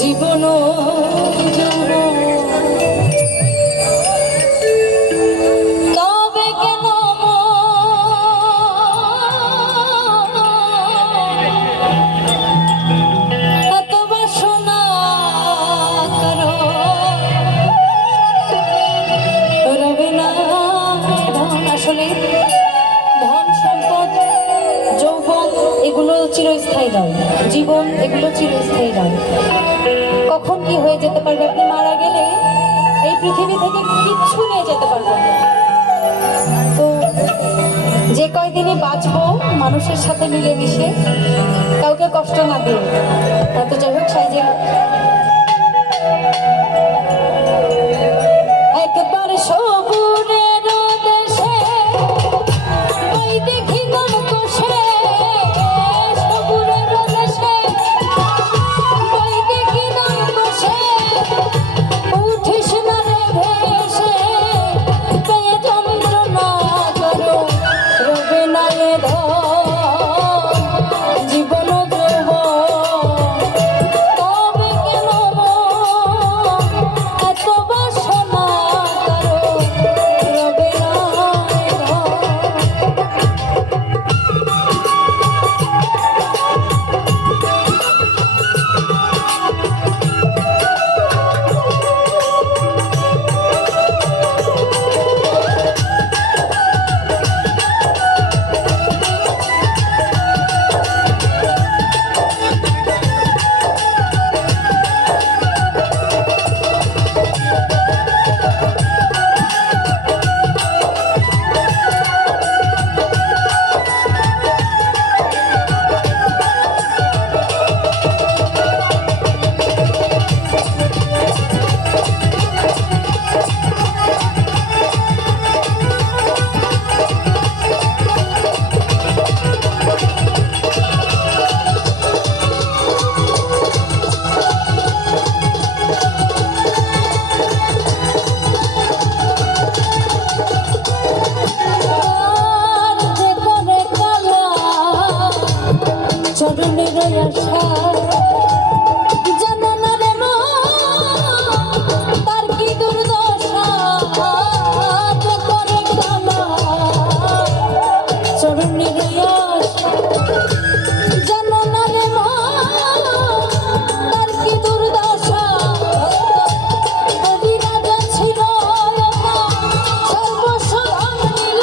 জীবন তবে কেন এত বাসনা করো রবে না। আসলে ধন সম্পদ যৌবন এগুলো চিরস্থায়ী নয়, জীবন এগুলো চিরস্থায়ী নয়। কখন কি হয়ে যেতে পারবে, আপনি মারা গেলে এই পৃথিবী থেকে কিচ্ছু নিয়ে যেতে পারবেন না। তো যে কয়দিনই বাঁচবো মানুষের সাথে মিলেমিশে, কাউকে কষ্ট না দিয়ে। তো যাই হোক, সাইজে একবার সবুরের দেশে ওই দেখি নাম কষে, সবুরের দেশে ওই দেখি নাম কষে, উঠিস না রে ভেসে, পেয়ে যন্ত্রণা করো রবে না এ ধন জীবন যৌবন। তবে কেন এত বাসনা করো রবে না এ ধন। চরণের আশা জানো না রে মন, তার কি দুর্দশা করে কালা। চরণের আশা জানো না রে মন, তার কি দুর্দশা। হরি রাজা ছিল সর্বস্ব ধন নিল,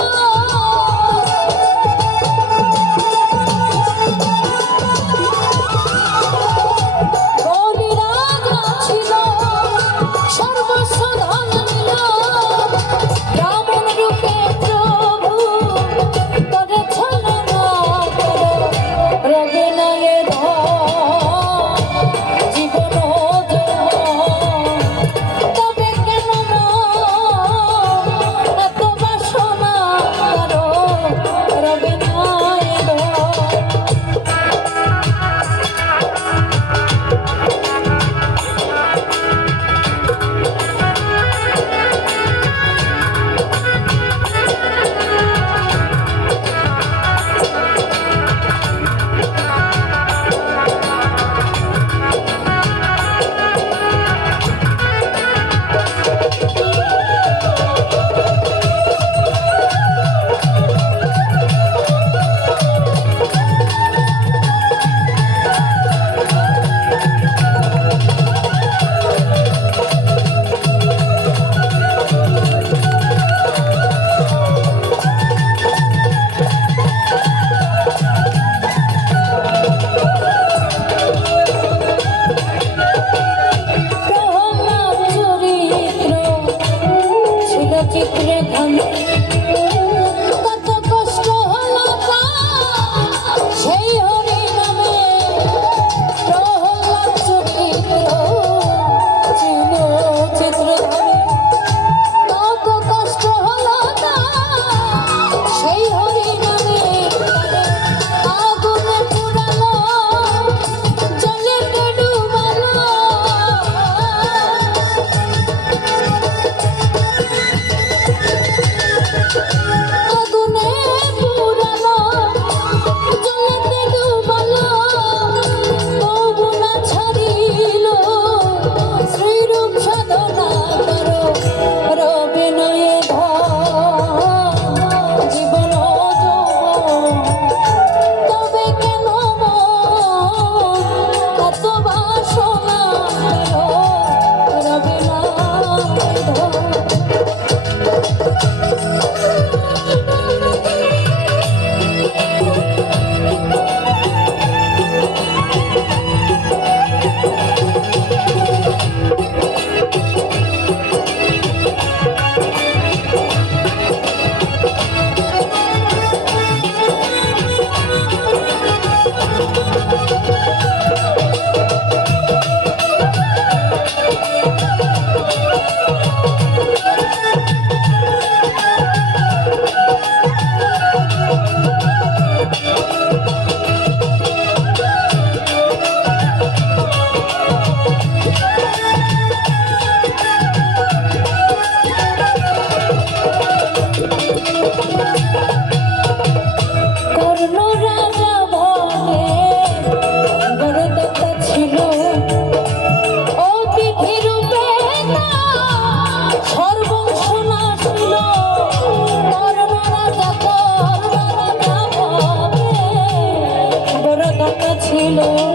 হলো